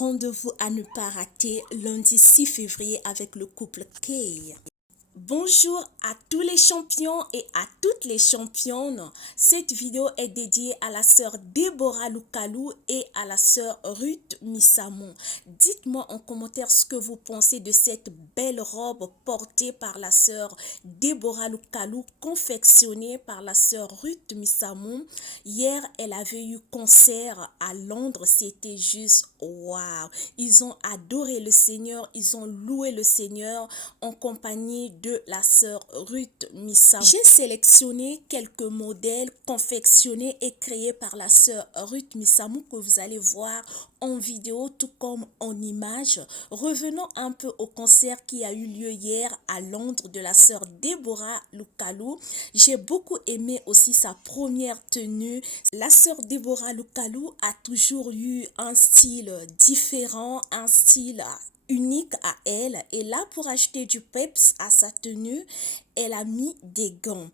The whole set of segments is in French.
Rendez-vous à ne pas rater lundi 6 février avec le couple Kay. Bonjour à tous les champions et à toutes les championnes. Cette vidéo est dédiée à la sœur Deborah Lukalu et à la sœur Ruth Misamon. Dites-moi en commentaire ce que vous pensez de cette belle robe portée par la sœur Deborah Lukalu, confectionnée par la sœur Ruth Misamon. Hier, elle avait eu concert à Londres. C'était juste waouh. Ils ont adoré le Seigneur, ils ont loué le Seigneur en compagnie de la sœur Ruth Misamon. J'ai sélectionné quelques modèles confectionnés et créés par la sœur Ruth Misamon que vous allez voir en vidéo tout comme en image. Revenons un peu au concert qui a eu lieu hier à Londres de la sœur Deborah Lukalu. J'ai beaucoup aimé aussi sa première tenue. La sœur Deborah Lukalu a toujours eu un style différent, un style unique à elle. Et là, pour acheter du peps à sa tenue, elle a mis des gants.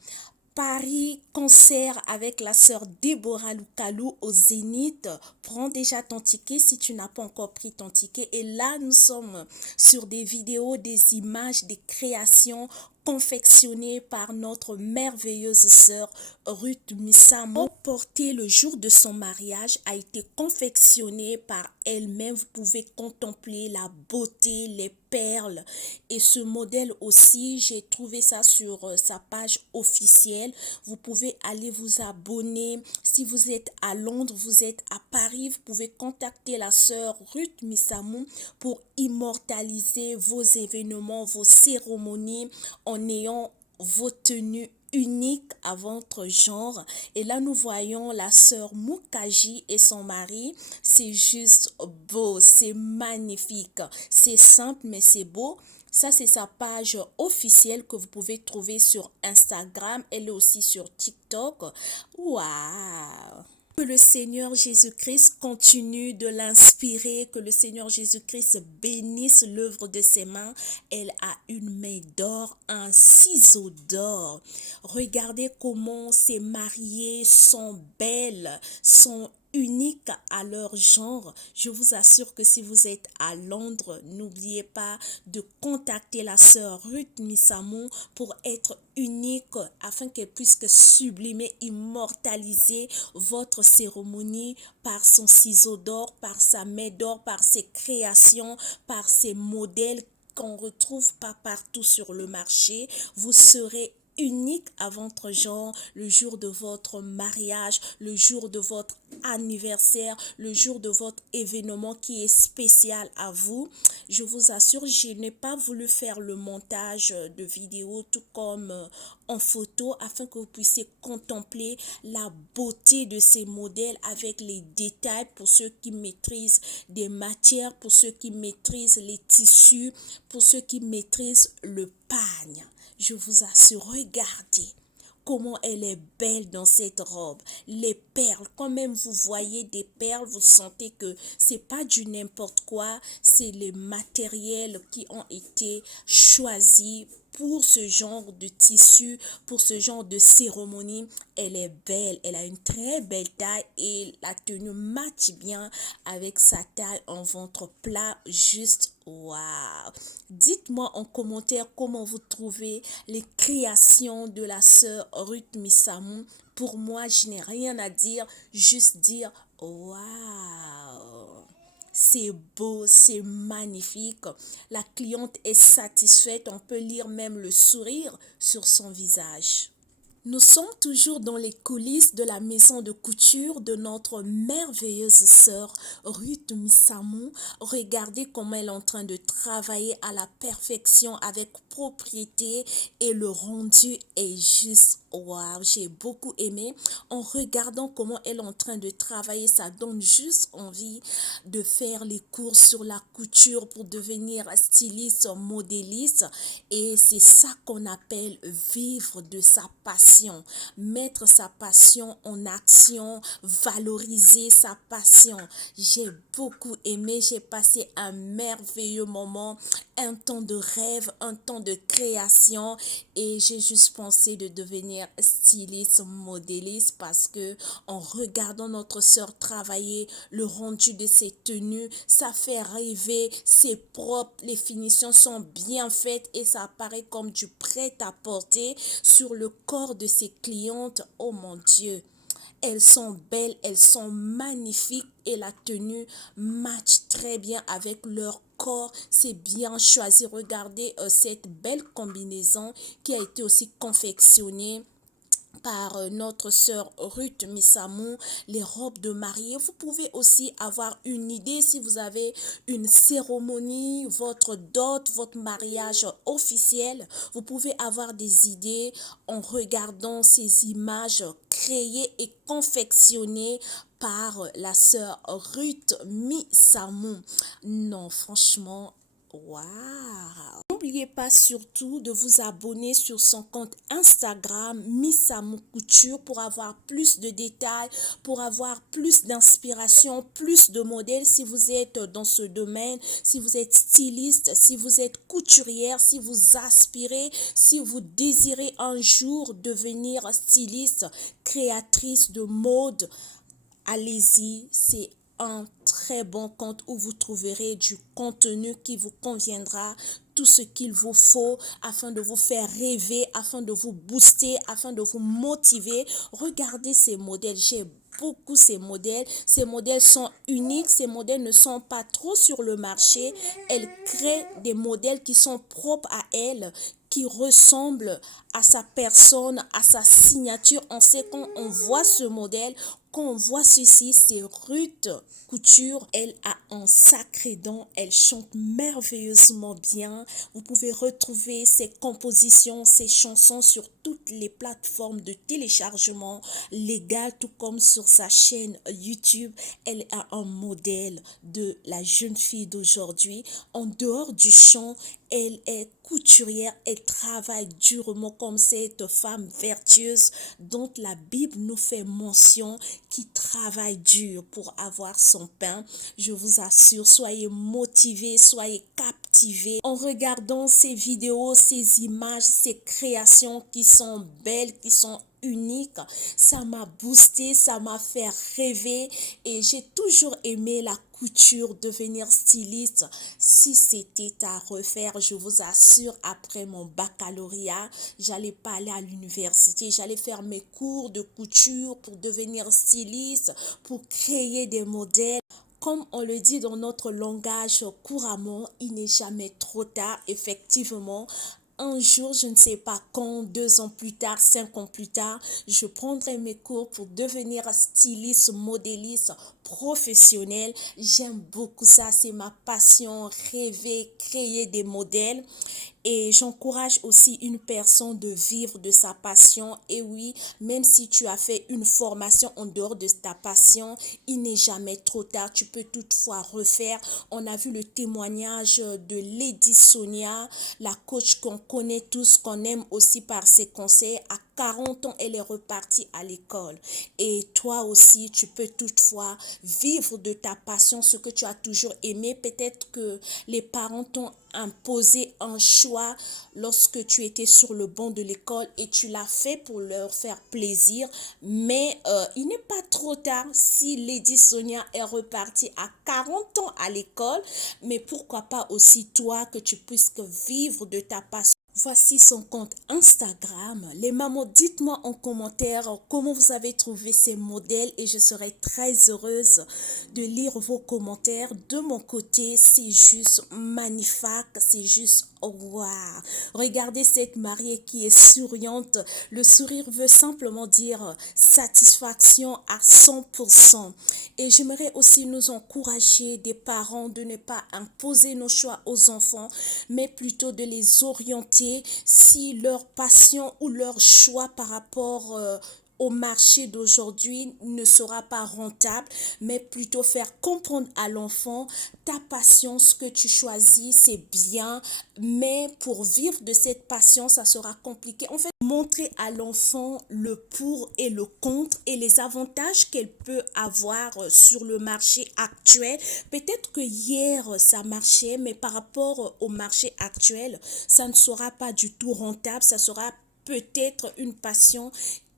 Paris, concert avec la sœur Deborah Lukalu au Zénith. Prends déjà ton ticket si tu n'as pas encore pris ton ticket. Et là, nous sommes sur des vidéos, des images, des créations confectionnées par notre merveilleuse sœur Ruth Misamon. Portée le jour de son mariage a été confectionnée par elle-même. Vous pouvez contempler la beauté, les perles et ce modèle aussi, j'ai trouvé ça sur sa page officielle. Vous pouvez aller vous abonner. Si vous êtes à Londres, vous êtes à Paris, vous pouvez contacter la sœur Ruth Misamon pour immortaliser vos événements, vos cérémonies en ayant vos tenues uniques à votre genre. Et là, nous voyons la sœur Mukaji et son mari. C'est juste beau, c'est magnifique. C'est simple, mais c'est beau. Ça, c'est sa page officielle que vous pouvez trouver sur Instagram. Elle est aussi sur TikTok. Waouh! Que le Seigneur Jésus-Christ continue de l'inspirer, que le Seigneur Jésus-Christ bénisse l'œuvre de ses mains. Elle a une main d'or, un ciseau d'or. Regardez comment ces mariées sont belles, sont uniques à leur genre. Je vous assure que si vous êtes à Londres, n'oubliez pas de contacter la sœur Ruth Misamon pour être unique afin qu'elle puisse sublimer, immortaliser votre cérémonie par son ciseau d'or, par sa main d'or, par ses créations, par ses modèles qu'on ne retrouve pas partout sur le marché. Vous serez unique à votre genre le jour de votre mariage, le jour de votre anniversaire, le jour de votre événement qui est spécial à vous. Je vous assure, je n'ai pas voulu faire le montage de vidéo tout comme en photo afin que vous puissiez contempler la beauté de ces modèles avec les détails pour ceux qui maîtrisent des matières, pour ceux qui maîtrisent les tissus, pour ceux qui maîtrisent le pagne. Je vous assure, regardez comment elle est belle dans cette robe. Les perles, quand même vous voyez des perles, vous sentez que c'est pas du n'importe quoi, c'est les matériels qui ont été choisis pour ce genre de tissu, pour ce genre de cérémonie. Elle est belle, elle a une très belle taille et la tenue matche bien avec sa taille en ventre plat, juste waouh. Dites-moi en commentaire comment vous trouvez les créations de la sœur Ruth Misamon. Pour moi, je n'ai rien à dire, juste dire waouh. C'est beau, c'est magnifique. La cliente est satisfaite. On peut lire même le sourire sur son visage. Nous sommes toujours dans les coulisses de la maison de couture de notre merveilleuse sœur Ruth Misamon. Regardez comment elle est en train de travailler à la perfection avec propriété et le rendu est juste waouh. J'ai beaucoup aimé. En regardant comment elle est en train de travailler, ça donne juste envie de faire les cours sur la couture pour devenir styliste, modéliste. Et c'est ça qu'on appelle vivre de sa passion, mettre sa passion en action, valoriser sa passion. J'ai beaucoup aimé, j'ai passé un merveilleux moment, un temps de rêve, un temps de création et j'ai juste pensé de devenir devenir styliste, modéliste parce que en regardant notre sœur travailler, le rendu de ses tenues, ça fait rêver, c'est propre, les finitions sont bien faites et ça paraît comme du prêt-à-porter sur le corps de ses clientes. Oh mon Dieu! Elles sont belles, elles sont magnifiques et la tenue match très bien avec leur corps. C'est bien choisi. Regardez cette belle combinaison qui a été aussi confectionnée par notre sœur Ruth Missamou, les robes de mariée. Vous pouvez aussi avoir une idée si vous avez une cérémonie, votre dot, votre mariage officiel. Vous pouvez avoir des idées en regardant ces images créées et confectionnées par la sœur Ruth Missamou. Non, franchement, waouh! N'oubliez pas surtout de vous abonner sur son compte Instagram Missamou Couture pour avoir plus de détails, pour avoir plus d'inspiration, plus de modèles si vous êtes dans ce domaine, si vous êtes styliste, si vous êtes couturière, si vous aspirez, si vous désirez un jour devenir styliste, créatrice de mode. Allez-y, c'est un très bon compte où vous trouverez du contenu qui vous conviendra, tout ce qu'il vous faut afin de vous faire rêver, afin de vous booster, afin de vous motiver. Regardez ces modèles, j'ai beaucoup ces modèles. Ces modèles sont uniques, ces modèles ne sont pas trop sur le marché. Elle crée des modèles qui sont propres à elle, qui ressemblent à sa personne, à sa signature. On sait quand on voit ce modèle, quand on voit ceci, c'est Ruth Couture. Elle a un sacré don, elle chante merveilleusement bien. Vous pouvez retrouver ses compositions, ses chansons sur toutes les plateformes de téléchargement légal, tout comme sur sa chaîne YouTube. Elle a un modèle de la jeune fille d'aujourd'hui. En dehors du chant, elle est couturière, elle travaille durement comme cette femme vertueuse dont la Bible nous fait mention, qui travaille dur pour avoir son pain. Je vous assure, soyez motivés, soyez captivés en regardant ces vidéos, ces images, ces créations qui sont belles, qui sont unique. Ça m'a boosté, ça m'a fait rêver et j'ai toujours aimé la couture, devenir styliste. Si c'était à refaire, je vous assure, après mon baccalauréat, j'allais pas aller à l'université, j'allais faire mes cours de couture pour devenir styliste, pour créer des modèles. Comme on le dit dans notre langage couramment, il n'est jamais trop tard, effectivement. Un jour, je ne sais pas quand, 2 ans plus tard, 5 ans plus tard, je prendrai mes cours pour devenir styliste, modéliste professionnel. J'aime beaucoup ça, c'est ma passion, rêver, créer des modèles. Et j'encourage aussi une personne de vivre de sa passion. Et oui, même si tu as fait une formation en dehors de ta passion, il n'est jamais trop tard. Tu peux toutefois refaire. On a vu le témoignage de Lady Sonia, la coach qu'on connaît tous, qu'on aime aussi par ses conseils. À 40 ans, elle est repartie à l'école. Et toi aussi, tu peux toutefois vivre de ta passion, ce que tu as toujours aimé. Peut-être que les parents t'ont imposé un choix lorsque tu étais sur le banc de l'école et tu l'as fait pour leur faire plaisir. Mais il n'est pas trop tard si Lady Sonia est repartie à 40 ans à l'école. Mais pourquoi pas aussi toi que tu puisses vivre de ta passion. Voici son compte Instagram. Les mamans, dites-moi en commentaire comment vous avez trouvé ces modèles et je serai très heureuse de lire vos commentaires. De mon côté, c'est juste magnifique, c'est juste waouh. Regardez cette mariée qui est souriante. Le sourire veut simplement dire satisfaction à 100%. Et j'aimerais aussi nous encourager des parents de ne pas imposer nos choix aux enfants, mais plutôt de les orienter si leur passion ou leur choix par rapport au marché d'aujourd'hui ne sera pas rentable, mais plutôt faire comprendre à l'enfant ta passion, ce que tu choisis, c'est bien, mais pour vivre de cette passion, ça sera compliqué. En fait, montrer à l'enfant le pour et le contre et les avantages qu'elle peut avoir sur le marché actuel. Peut-être que hier, ça marchait, mais par rapport au marché actuel, ça ne sera pas du tout rentable, ça sera peut-être une passion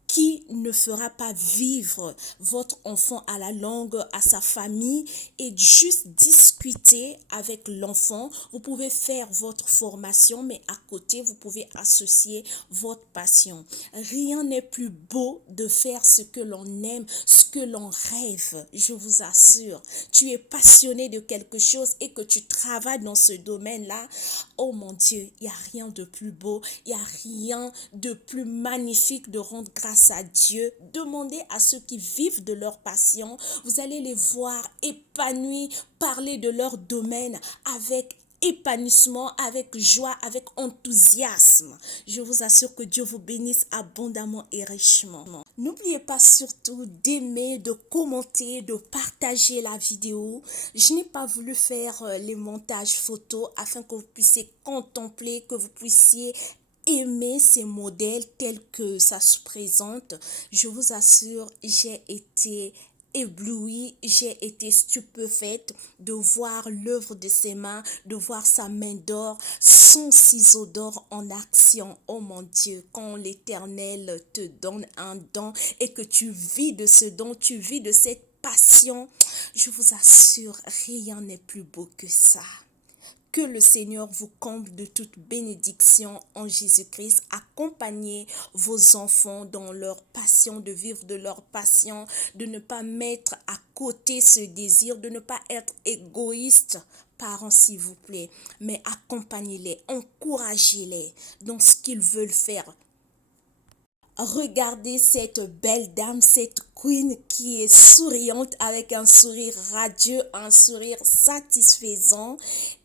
qui ne fera pas vivre votre enfant à la longue, à sa famille, et juste discuter avec l'enfant. Vous pouvez faire votre formation, mais à côté, vous pouvez associer votre passion. Rien n'est plus beau de faire ce que l'on aime, ce que l'on rêve, je vous assure. Tu es passionné de quelque chose et que tu travailles dans ce domaine-là, oh mon Dieu, il n'y a rien de plus beau, il n'y a rien de plus magnifique de rendre grâce à Dieu. Demandez à ceux qui vivent de leur passion, vous allez les voir épanouis, parler de leur domaine avec épanouissement, avec joie, avec enthousiasme. Je vous assure que Dieu vous bénisse abondamment et richement. N'oubliez pas surtout d'aimer, de commenter, de partager la vidéo. Je n'ai pas voulu faire les montages photos afin que vous puissiez contempler, que vous puissiez aimer ces modèles tels que ça se présente. Je vous assure, j'ai été éblouie, j'ai été stupéfaite de voir l'œuvre de ses mains, de voir sa main d'or, son ciseau d'or en action. Oh mon Dieu, quand l'Éternel te donne un don et que tu vis de ce don, tu vis de cette passion, je vous assure, rien n'est plus beau que ça. Que le Seigneur vous comble de toute bénédiction en Jésus-Christ. Accompagnez vos enfants dans leur passion, de vivre de leur passion, de ne pas mettre à côté ce désir, de ne pas être égoïste. Parents, s'il vous plaît, mais accompagnez-les, encouragez-les dans ce qu'ils veulent faire. Regardez cette belle dame, cette queen qui est souriante avec un sourire radieux, un sourire satisfaisant.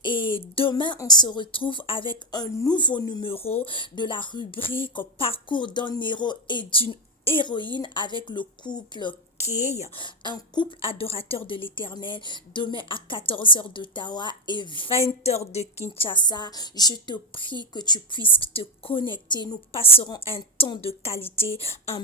Et demain, on se retrouve avec un nouveau numéro de la rubrique Parcours d'un héros et d'une héroïne avec le couple Kay, un couple adorateur de l'Éternel, demain à 14h d'Ottawa et 20h de Kinshasa. Je te prie que tu puisses te connecter. Nous passerons un temps de qualité, un